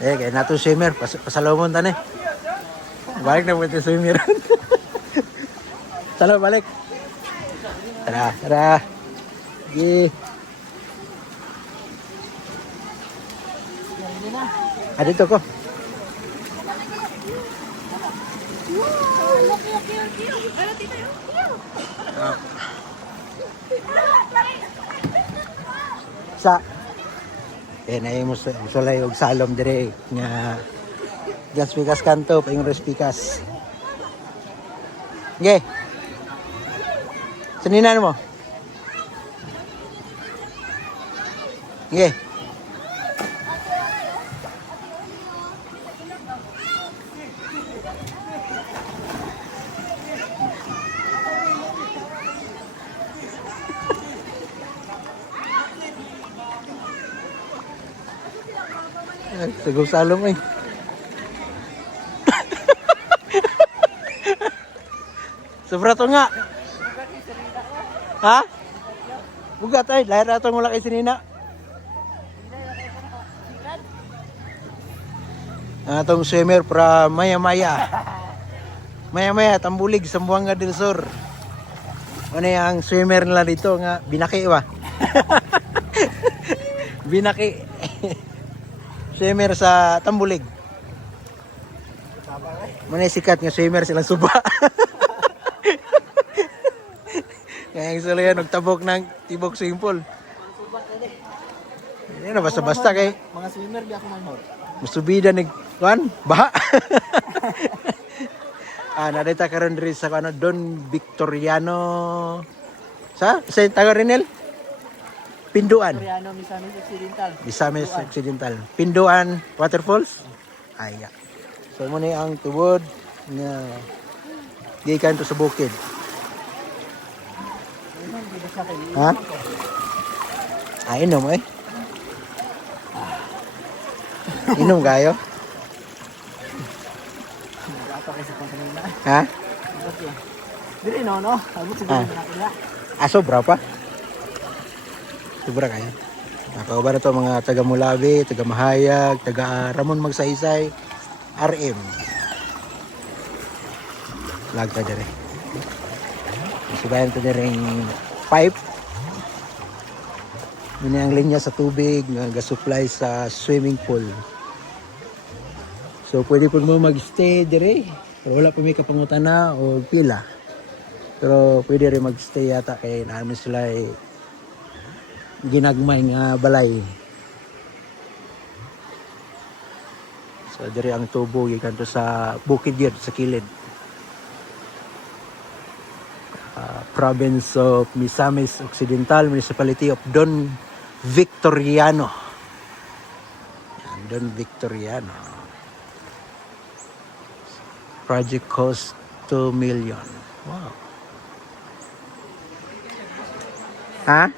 Kaya nato swimmer. Pasalomon tani. Balik na po ito swimmer. Salo, balik. Tara, tara. Sige. Dito ko. Sa na yung musulay og salom dire nga Gas Pikas kanto pa yung Respikas. Okay. Saninan mo. Okay. Sagot salom eh. Sobra to nga. Ha? Bugat ay, lahir na itong wala kay sinina. Atong swimmer para maya-maya. Maya-maya, Tambulig, Zamboanga del Sur. Ano yung swimmer nila dito nga, binaki ba? Binaki. Swimmer sa Tambulig. Manay sikat nga swimmer silang suba. Kaya sila yan, nagtabok ng tibok swimming pool. Yan na, basta-basta kay Mga swimmer, di ako manhod. musubida ni Juan, baha. Nadita karon diri sa Don Victoriano. Sa taga Rinel? Pinduan. Victoriano, Misamis Occidental. Misamis Occidental. Pinduan Waterfalls. Aya. So mo ni ang tubod nga gikan to sa bukid. Ha? Inom eh. Inom kayo? Ato kayo sa kanina. Ha? Dili no. Abot siguro na nila. Sobra pa? Sobra kayo? Nakauba na to mga taga Mulabi, taga Mahayag, taga Ramon Magsaysay, RM. Lagta dire. Subayan to dire yung pipe. Yun ang linya sa tubig, nag-supply sa swimming pool. So pwede po mo mag-stay dire. Pero wala pa may kapangutana o pila. Pero pwede rin mag-stay yata kay namin sila ginagmay nga balay. So dire ang tubo gikan to sa bukid yun, sa kilid. Province of Misamis Occidental, Municipality of Don Victoriano. Don Victoriano. Project cost 2 million. Wow. Ha?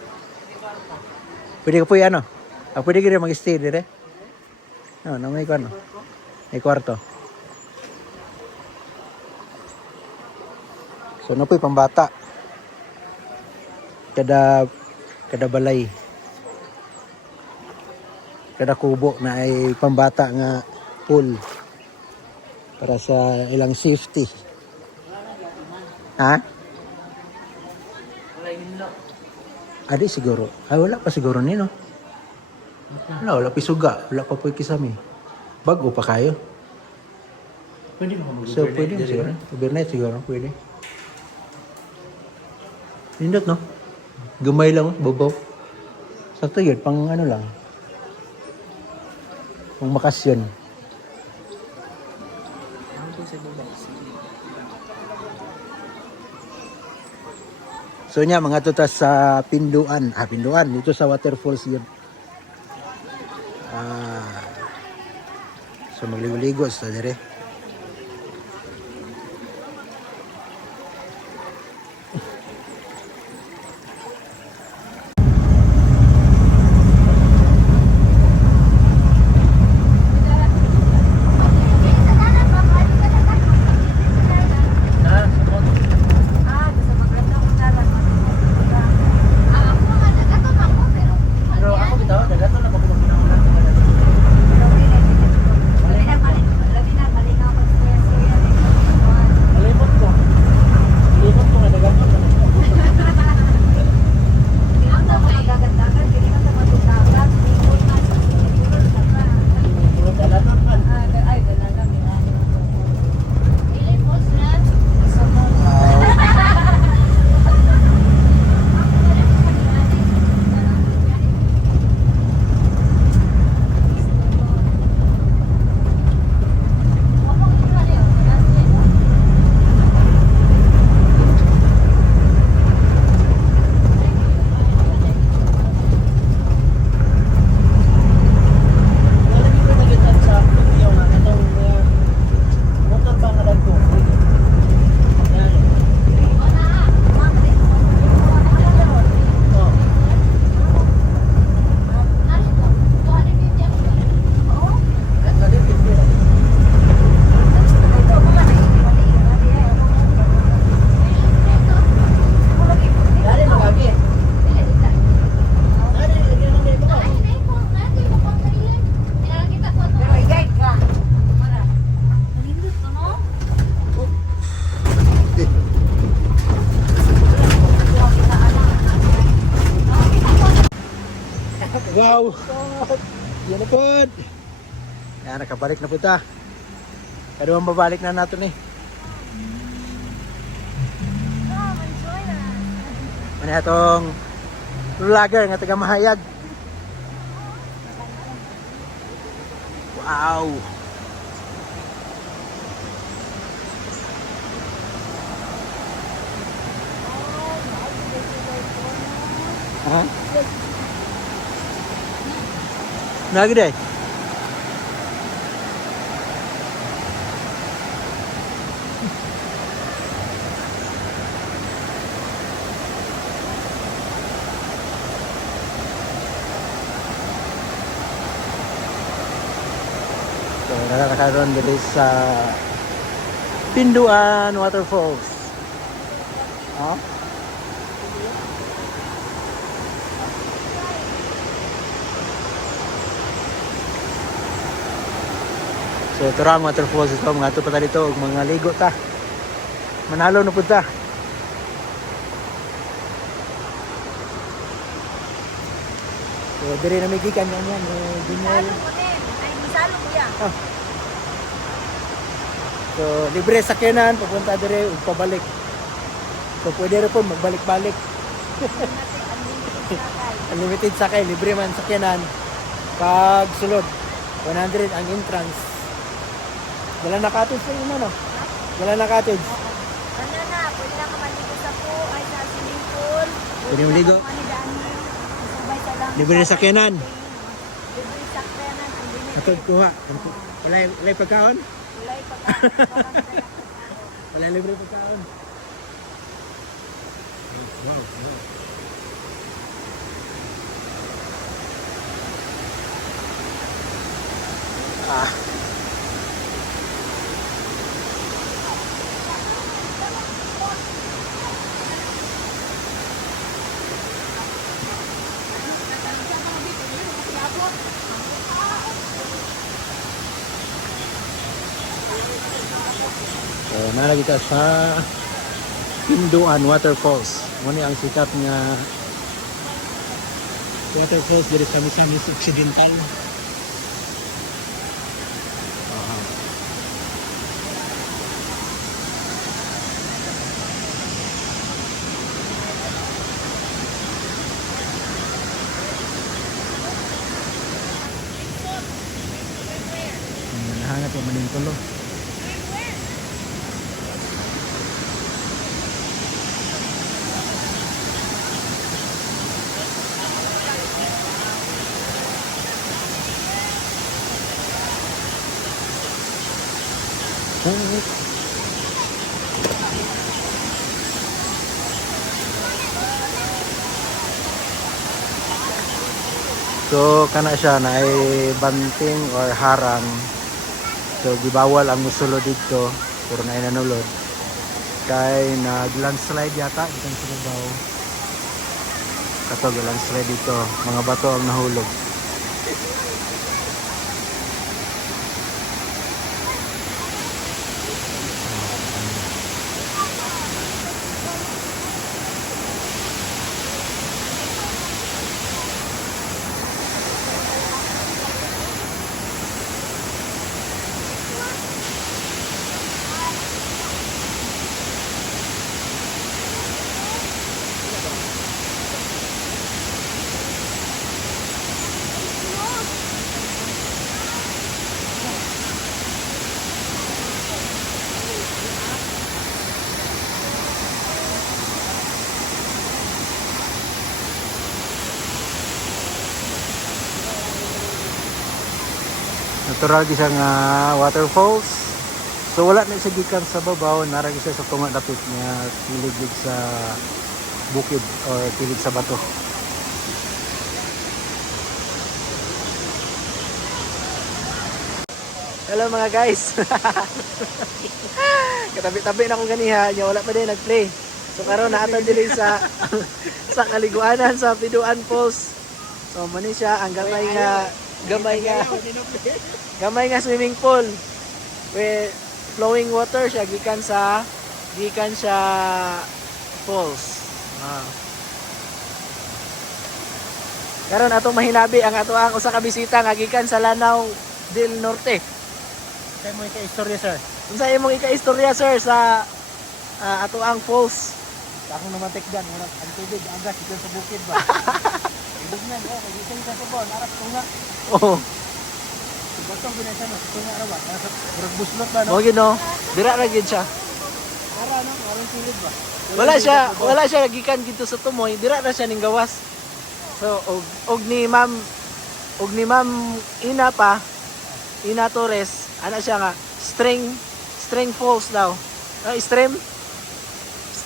Pwede ka po yan, pwede ka rin mag-stay dire. No, may kwarto. May kwarto. So, napoy pambata. Kada balay. Kada kubo na ay pambata nga pool. Para sa ilang safety. Ha? Adi siguro. Ay, wala pa siguro nino. Wala pa suga. Wala pa po kisami. Bago pa kayo. Pwede mo mag-overnight. So, pwede siguro. Overnight siguro. Pwede. Nindot, no? Gamay lang, babaw. Sakto yun, pang ano lang. Pang makasyon. So niya, mga tutas sa Pinduan. Pinduan. Dito sa waterfalls yun. So magligo-ligo sa dire. kapod. Yan, nakabalik na po ta. Kaduang babalik na nato ni. Ano itong vlogger nga taga Mahayag. Wow. Ha? Nagde. So, nakakaroon dito sa Pinduan Waterfalls. Oh? So ito ang waterfalls ito, mga ito pa dito, mga ligo ta. Manalo na po ta. So diri na may gikan yan, Dinel. Ay, misalo ko yan. So libre sakyanan, papunta diri ug pabalik. So pwede rin po magbalik-balik. Unlimited sakay, libre man sakyanan. Pag sulod, 100 ang entrance. Wala na cottage sa inyo, no? Wala na cottage. Ano na, pwede na ka maligo sa pool, ay sa swimming pool. Pwede maligo. Sabay sa lang. Libre na sakyanan. Libre sakyanan. Atod kuha. Wala pagkaon? Walay pagkakas. Wala libre pagkaon. Wow. Ah. So, nalagi kita sa Pinduan Waterfalls. Muna ang sikat nga waterfalls diri sa Misamis Occidental. Nahanap po maning tulo. So kana siya na ay banting or harang. So gibawal ang musulod dito puro na nanulod. Kay nag-landslide yata itong sinabaw. Katog landslide dito, mga bato ang nahulog. Natural siya nga waterfalls. So wala na siya gikan sa babaw, nara siya sa tunga dapit nga kilig sa bukid or kilig sa bato. Hello mga guys. Katabi-tabi na akong ganiha, nya wala pa din nag-play. So karon naatan diri sa sa kaliguanan sa Pinduan Falls. So mani siya ang gamay nga swimming pool with flowing water siya gikan sa falls. Karon atong mahinabi ang ato ang usa ka bisita nga gikan sa Lanao del Norte. Kaya mo ika-istorya, sir. Unsa imong ika-istorya sir sa ato ang falls? Ako naman tekdan, ang tubig, agas, dito sa bukid ba? Ibig na, kag-isang sa sabon, aras ko nga. Oo. Bato, binasa no, ito nga araw ba? Murag buslot ba, no? Mo gid no. Dira ra gid siya. Ara, no? Arang silid ba? Wala siya gikan dito sa tumoy, dira ra siya ning gawas. So og ni Ma'am Ina pa, Ina Torres, ana siya nga string falls daw.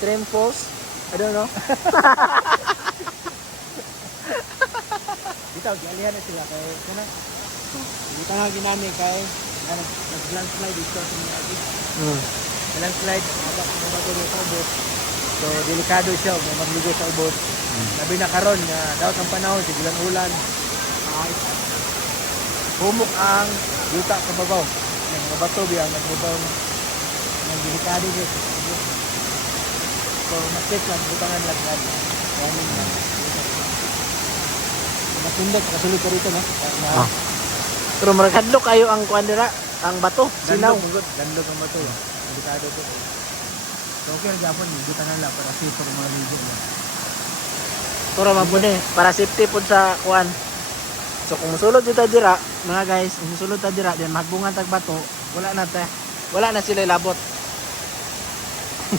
Stream falls. I don't know. Dito, galihan na sila kay kana. Dito nga ginani kay nag-landslide dito sa mga agi. Landslide, habang mabato dito sa ubos. So delikado siya kung magligo sa ubos. Sabi na karon nga daw ang panahon sigulan ulan. Humok ang yuta sa babaw. Yung mga bato biya nagbabaw ng delikado dito. So mas lang butangan lang yan. Kaya nga. Masundot, kasulod ka rito, no? Ah. Pero maragdlo kayo ang kuan dira, ang bato, sinaw. Gandog ang bato. Delikado to. So okay, gapon, butangan lang para safe para mga ligo. Pero mabune para safety pud sa kuan. So kung musulod dito dira, mga guys, kung musulod ta dira, then magbungan tag bato, wala na sila labot.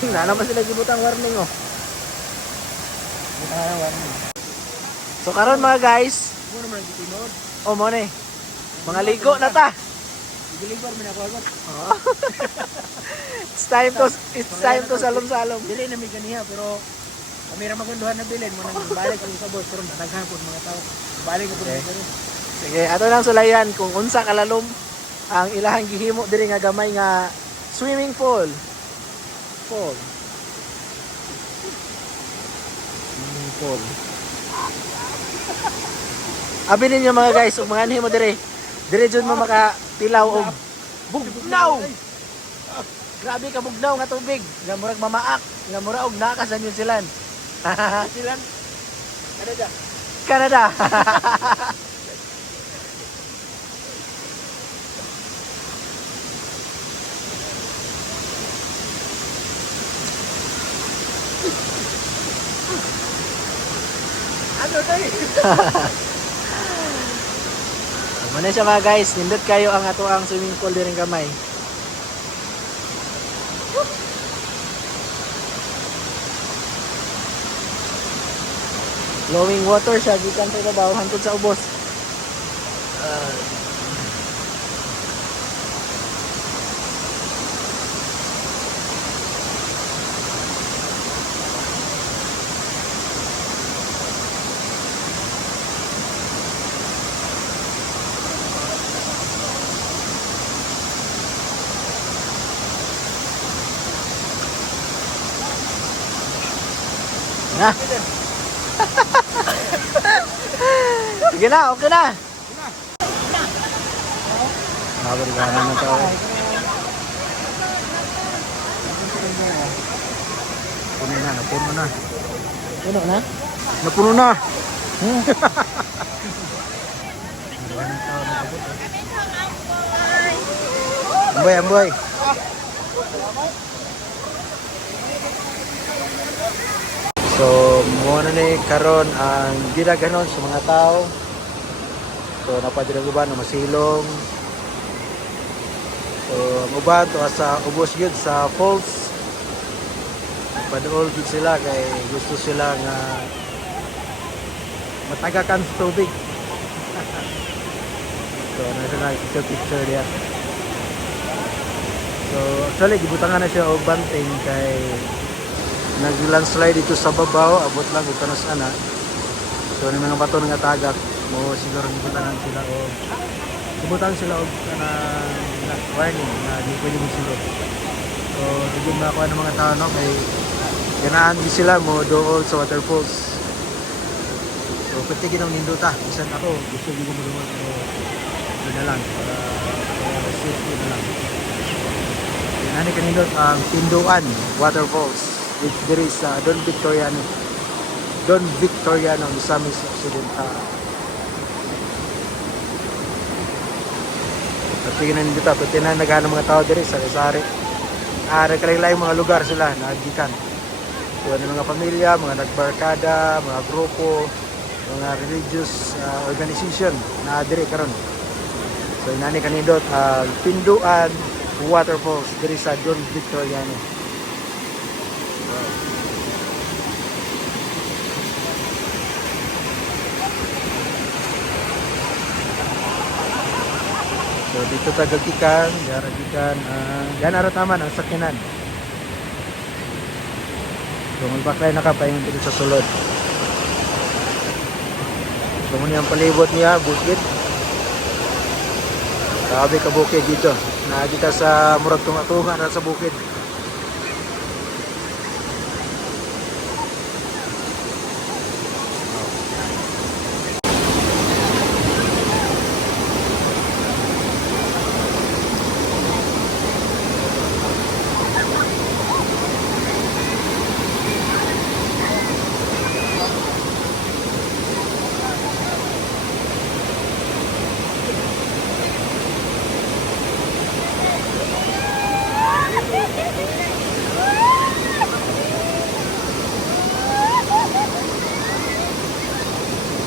Na naman sila gibutang warning oh. Butangan lang warning. So karon mga guys, Muna man gitinod. o mo ni. Mga ligo na ta. Igilibar man ako agad. Oh. It's time to salom-salom. Dili na may ganiha pero kami ra magunduhan na bilin mo nang balik ang sa boss pero daghan pud mga tao. Balik ko Okay. dito. Sige, ato lang sulayan kung unsa kalalom ang ilahang gihimo diri nga gamay nga swimming pool. Swimming pool. Abi ninyo mga guys, ug mga anhi mo dire. Dire jud mo makatilaw og bugnaw. Grabe ka bugnaw nga tubig. Nga murag mamaak, nga mura og naa ka sa New Zealand. Silan. Ano da? Canada. Ano dai? Muna siya mga guys, nindot kayo ang ato ang swimming pool din gamay. Flowing water siya, gikan sa ibabaw hangtod sa ubos. Na. Sige na, okay na. Nabalikan naman ito. Puno na, napuno na. Puno na? Napuno na. Amboy, amboy. So, muna ni karon ang ginaganon sa mga tao. So, napadira uban na masilong. So, ang uban to sa ubos yun sa falls. Paduol gid sila kay gusto sila nga matagakan sa tubig. So, na picture diya. So, actually gibutangan na siya og banting kay nag-landslide dito sa babaw, abot lang ito na sana. So, yung mga bato nga tagak, mo siguro gibutangan sila o gibutangan sila og na warning na di pwede mo sila. So, siguro makakuha ng mga tao, no? Kay ganaan di sila mo doon sa waterfalls. So, pwede ginang ninduta. Bisan ako, gusto ko mo doon. So, doon na lang. Para safety na lang. Nani kanindot ang Tinduan Waterfalls. There is Don Victoriano, Misamis Occidental. tingnan dito, tingnan naghahanap mga tao diri sa sari. Nagkalaylay mga lugar sila nagikan. So ano mga pamilya, mga nagbarkada, mga grupo, mga religious organization na diri karon. So inani kanindot Pinduan Waterfalls diri sa Don Victoriano. So dito tagagikan, garagikan, yan arat naman ang sakyanan. So magbaklay na ka pa yung dito sa sulod. So muna yung palibot niya, bukid. Sabi ka bukid dito. Nakita sa murag tunga-tunga na sa bukid.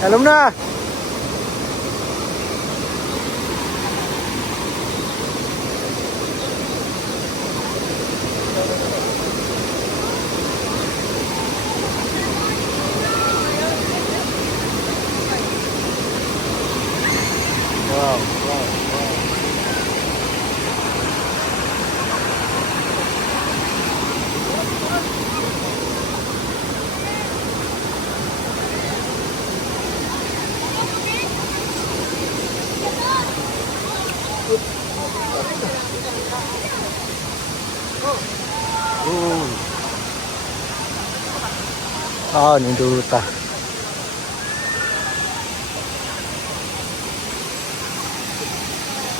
Alam na! Wow, wow, wow. Oh, ninduta.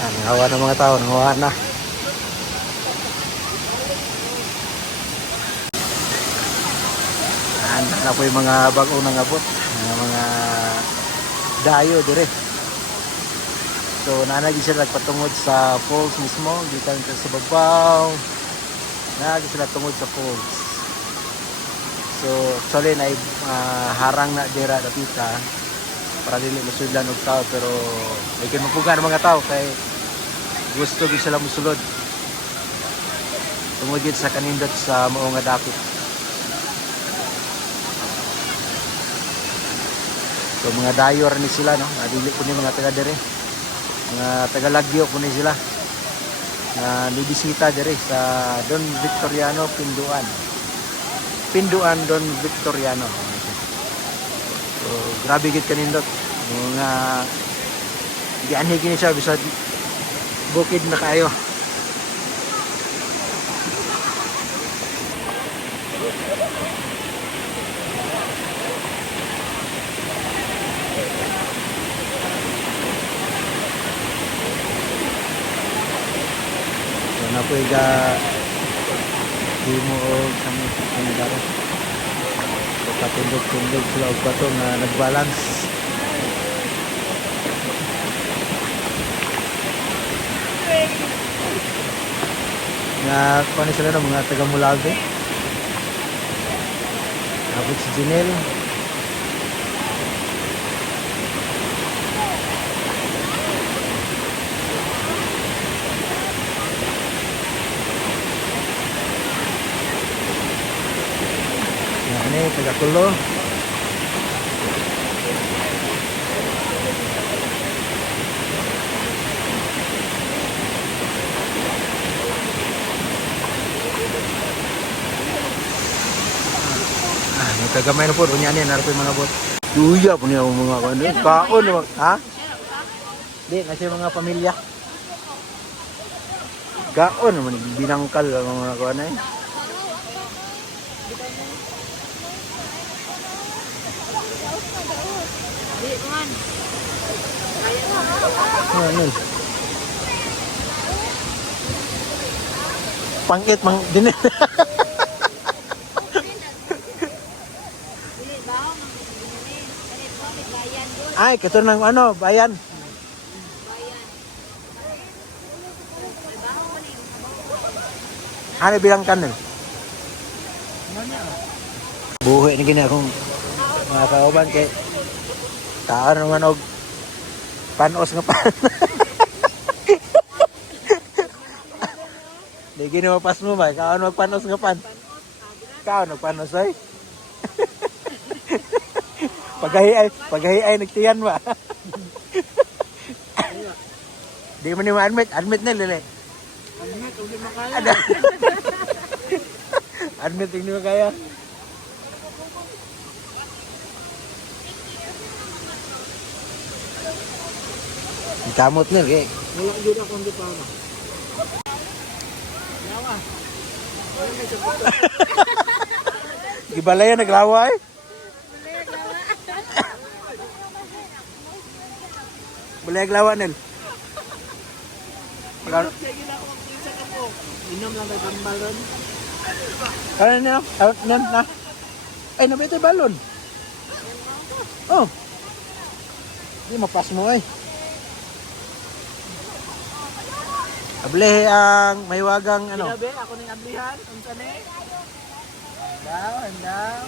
Nangawa ng mga tao, nangawa na. Na po yung mga bagong nangabot, mga dayo dire. So nanagi sila nagpatungod sa falls mismo, gikan sa babaw. Nanagi sila tungod sa falls. So actually na harang na dira dapita para dili masudlan og tao, pero may mapugan ang mga tao kay gusto gyud sila mosulod. Tungod gyud sa kanindot sa mao nga dakit. So mga dayor ni sila, no? Adili po ni mga taga dire. Mga taga Lagyo po ni sila. Na nibisita dire sa Don Victoriano Pinduan. Pinduan Don Victoriano. So grabe gid kanindot. Mga gianhi gini siya bisag bukid na kayo. Na po iga di mo og kami daro. So katundog-tundog sila og bato nga nagbalance. Nga kung sila no, mga taga Mulave. Abot si Jinel. Ini taga Kulo. Kagamay na po, unya niya, narap yung mga bot. Duya po niya mga ano, kaon, ha? Di, kasi mga pamilya. Kaon, binangkal mga kaon eh. Ano? Pangit mang din. Ay, kato ng ano, bayan. Ano bilang kanil? Buhi na gini akong mga kauban kay taan naman og panos nga pan. Di gini mapas mo ba? Kaon magpanos nga pan. Kaon magpanos ay. Paghahiay nagtiyan ba? Di mo ni ma-admit na lili. Admit, hindi makaya. Admit hindi mo kaya. Kamot nil kay. Wala dito akong di pa ba. Yawa. Wala may sagot. Gibalaya naglawa eh. Balaya naglawa nil. Kaya gina ako magpinsa ka po. Inom lang may pambalon. Ano niya? Na. Ay, nabito yung balon. Oh. Hindi mapas mo eh. Ablehe ang mahiwagang ano. Sinabi, ako ning ablihan. Ang sani. Handaw.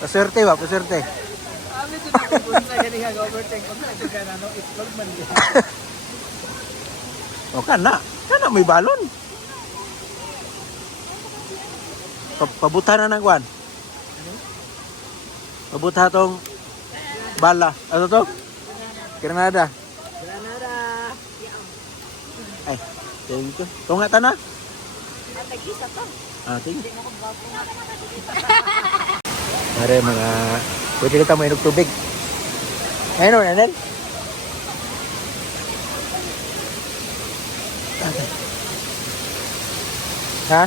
Paswerte ba? Paswerte. Kami dito ako kung sa galing overtake. Kung sa ito ka na, no? Itlog man yan. O kana. Kana may balon. Pabuta na ng kwan. Pabuta tong bala. Ano to? Granada. Granada. Ay, thank you. Tunga ta na. Tag-isa to. Ah, thank you. Mare mga pwede kita mainog tubig. Ayun o, Nanel. Ha?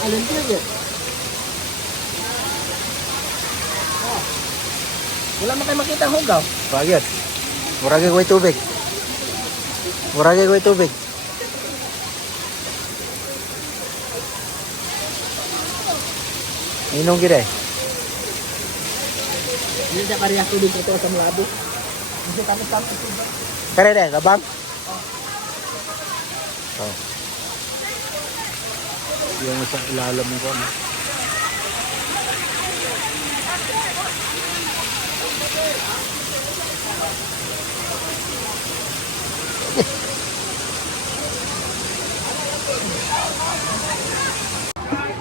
Alin ko yun? Wala man kayo makita ang hugaw. Bagay. Murage ko yung tubig. Murage ko yung tubig. Inom kita eh. Hindi siya parehas tubig ito sa malabo. Hindi kami tapos ito. Kare deh, labang. Oh. Yung sa ilalim mo ko.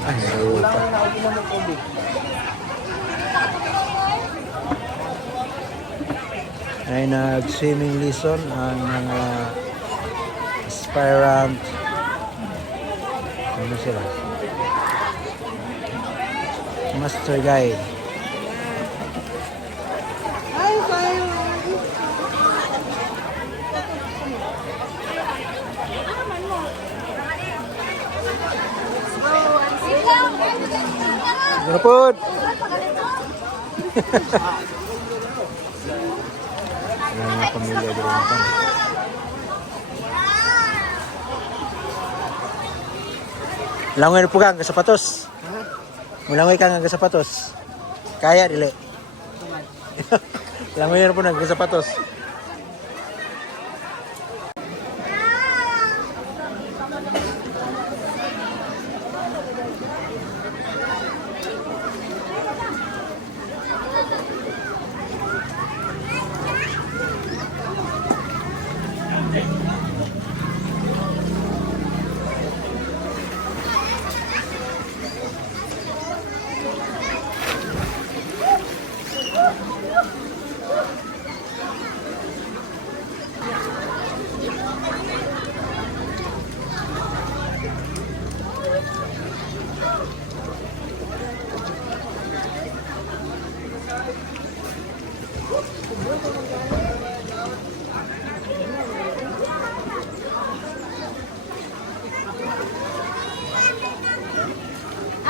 Ay, Wala lupa. mo na uminom ng tubig. Ay nag-swimming lesson ang mga aspirant. Ano sila? Master guide. Ano po? Mga pamilya dito natin. Langoy na po kang sapatos. Langoy kang sapatos. Kaya dili. Langoy na po nang sapatos.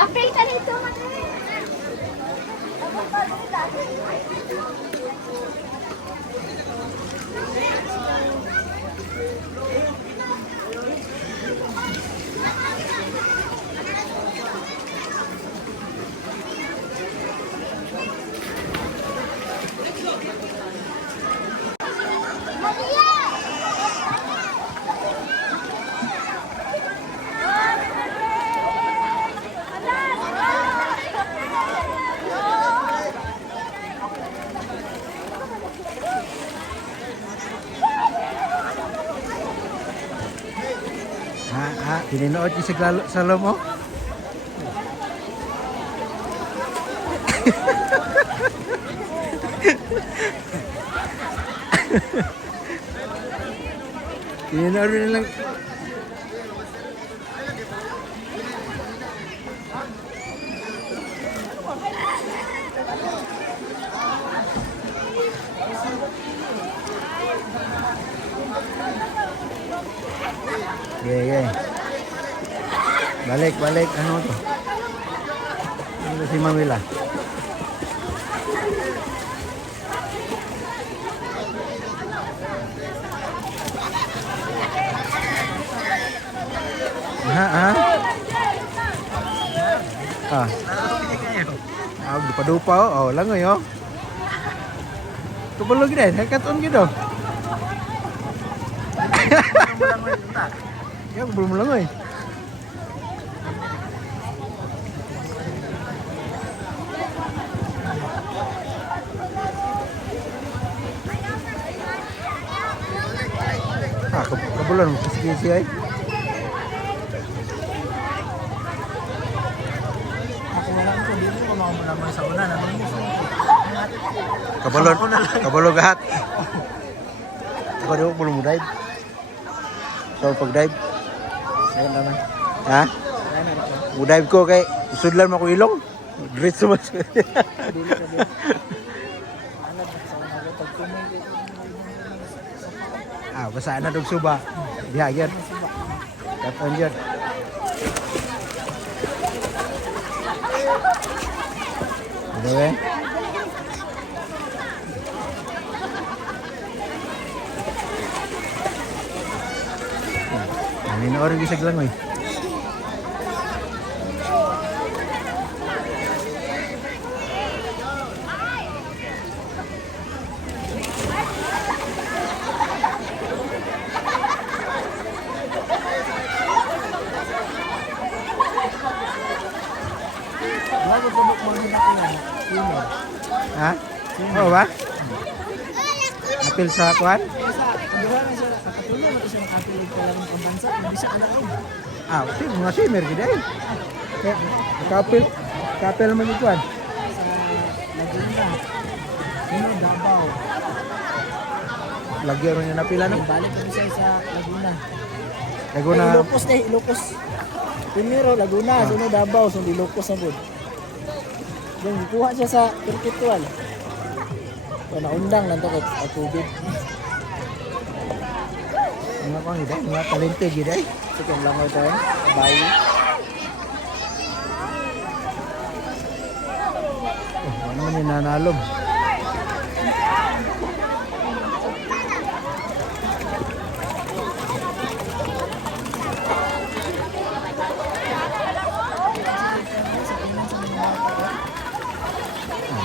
Update ka nito, Ha, pininood yung salo mo? Pininood na lang. Okay. Balik. Ano to? Ano si Mamila? Ha? Dupa-dupa oh. Oh, langoy oh. Kabulog din. Hekaton gitu. Ya, belum langoy. Kabulon kisi ay. Kabulon gahat. Ako daw belum dive. So pag dive. Ayun naman. Ha? Dive ko kay sudlan mo ko ilong. Diretso mas. Basa na dog suba. Diha gyud. Katon gyud. Ano eh? Ini orang bisa gelang oi. Ha? Oh ba? Apil sa kwan? Okay, mga swimmer gid ay. Kapil naman yung kwan. Laguna. Sino Davao. Lagyan ron yung napila no? Balik kami siya sa Laguna. Laguna. Ilocos. Primero Laguna, sunod Davao, sunod Ilocos na bud. Then kuha siya sa Perpetual. So naundang lang to kay tubig. Mga kwan gid ay, mga talente gid ay. Sige lang ito eh. Bayi. Oh, ano man yung nanalom?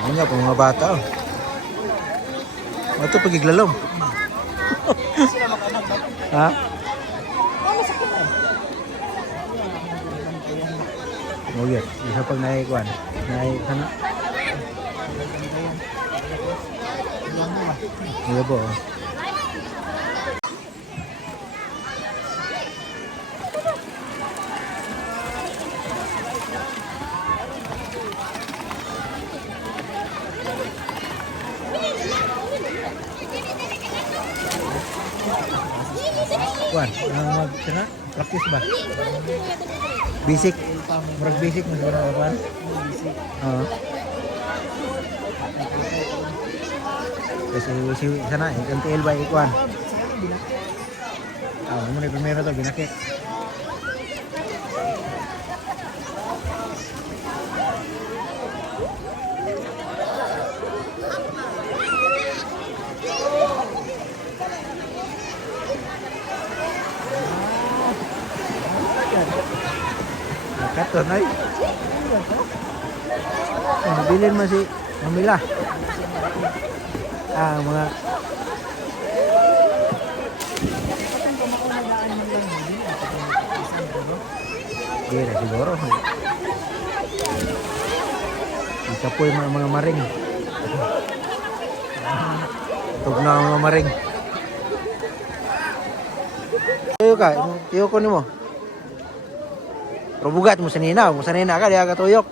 Ano nga po mga bata oh. Ito pagiglalom. Ha? Oh yeah, isa pag naikuan. Sana. Iya po. Kuan, sana practice ba? Basic, murag basic mo siguro kuan. Oo. Kasi sana MTL ba ikuan? Muna primero to binaki. Katon ay. Bilin mo si Mamila. Mga Hindi na siguro. Isa po yung mga maring. Tug na ang mga maring. Tayo ka, tayo ko ni mo. Probugat mo sa nina ka diha katuyok.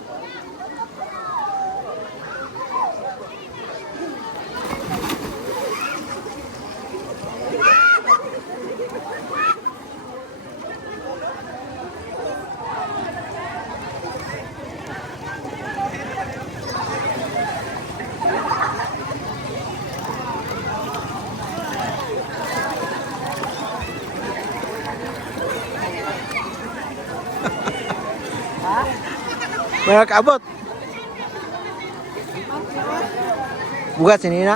Mga kaabot. Bugat si nina.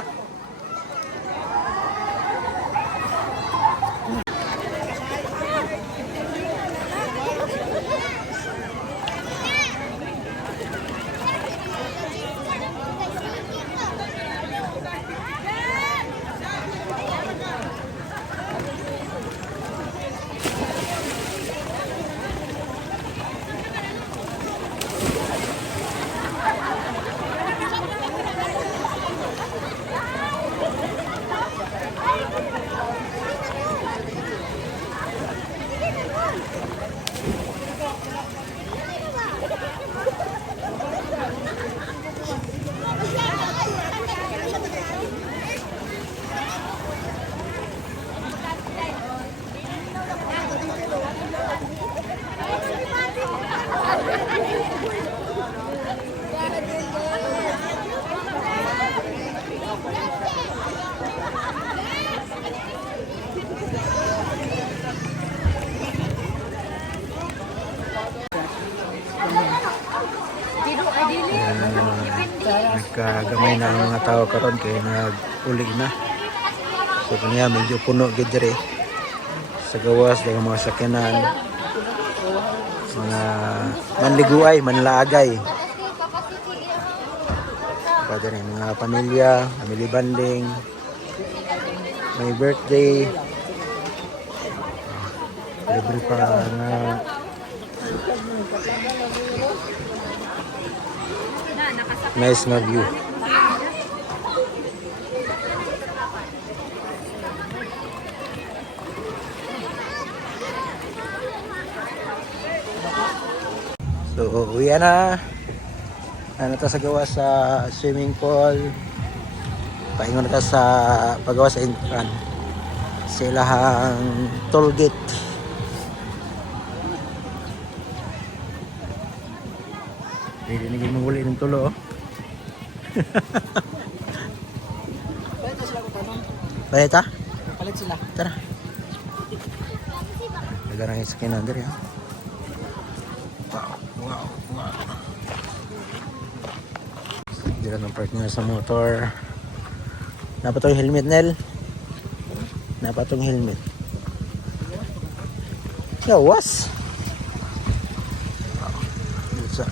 Nagkagamay na ang mga tao karon kay nag-uli na. So kaniya medyo puno gid diri. Sa gawas daghang mga sakyanan. Mga manliguay, manlaagay. Pwede rin mga pamilya, family bonding, may birthday. Libre pa nga nice nga view. So, uwi na. Ano ta sa gawa sa swimming pool. Paingon na ta sa paggawa sa intran. Sa ilahang toll gate. Pwede naging manguli ng tulo, oh. Palit ha? Palit sila. Tara. Nagarang yung skin under, ha? Wow. Hindi lang ang partner sa motor. Napa itong helmet, Nel? Napa itong helmet? Yawas! Dito.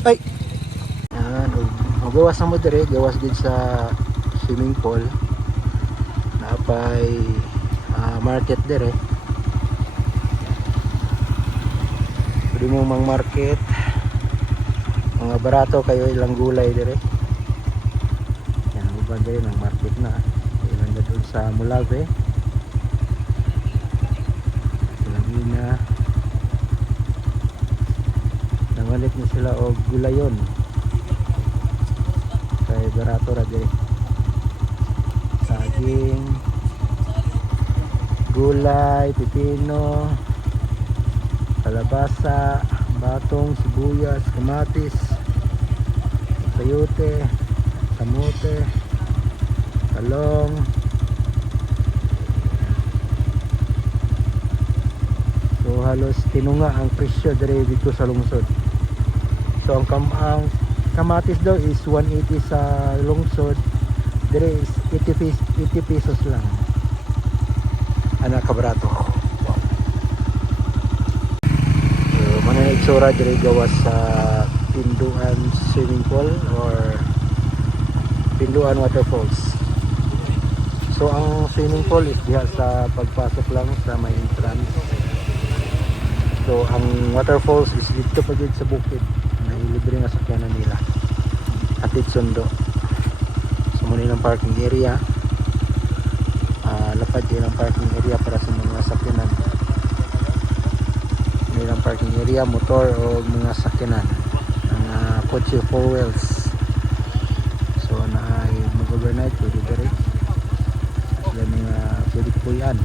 Ay! Yan, magawas na mo dire, gawas din sa swimming pool. Napay market dire. Pwede mo mang market. Mga barato kayo ilang gulay dire. Yan, uban dire ng market na. Ilan na doon sa Mulave. Ilang ina. Nangalit na sila og gulayon. Kay barato ra dire. Saging, gulay, pipino, kalabasa, batong, sibuyas, kamatis, sayote, kamote, talong. So halos tinunga ang presyo dire dito sa lungsod. So ang kamatis daw is 180 sa lungsod. Dire is 80 pesos lang. Anak kabrato. Wow. So manay itsura dire gawas sa Pinduan swimming pool or Pinduan waterfalls. So ang swimming pool is diha sa pagpasok lang sa may entrance. So ang waterfalls is dito pa gid sa bukid. May libre nga sakyanan nila. Atid sundo. So muna yung parking area. Lapad din ang parking area para sa mga sakyanan. Muna yung parking area, motor o mga sakyanan. Mga kotse 4 wheels. So na ay mag-overnight pwede dere. Sila mga pwede po yan.